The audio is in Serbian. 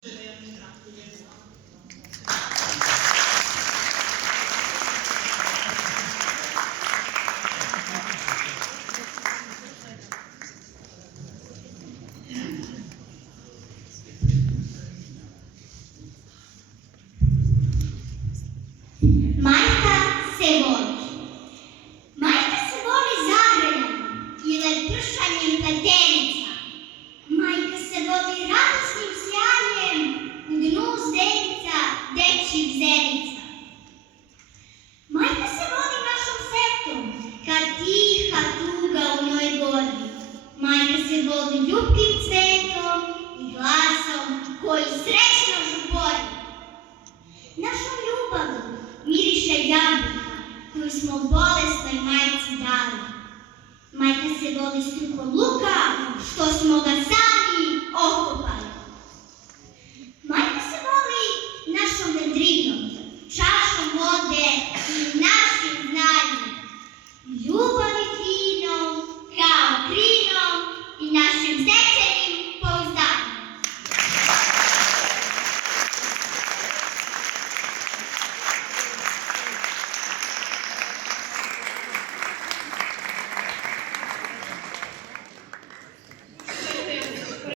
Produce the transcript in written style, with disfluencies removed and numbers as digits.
Majka se voli. Majka se voli zagraljom i lepršanjem pletenica. Majka se voli radosnim sjajem u dnu zdenica dečjih zenica. Majka se voli našom setom kad tiha tuga u njoj gori. Majka se voli ljubkim cvetom i glasom koji srećno žubori. Našom ljubavu miriše jabuka koju smo bolesnoj majci dali. Majka se voli strukom luka što smo ga sami okopali.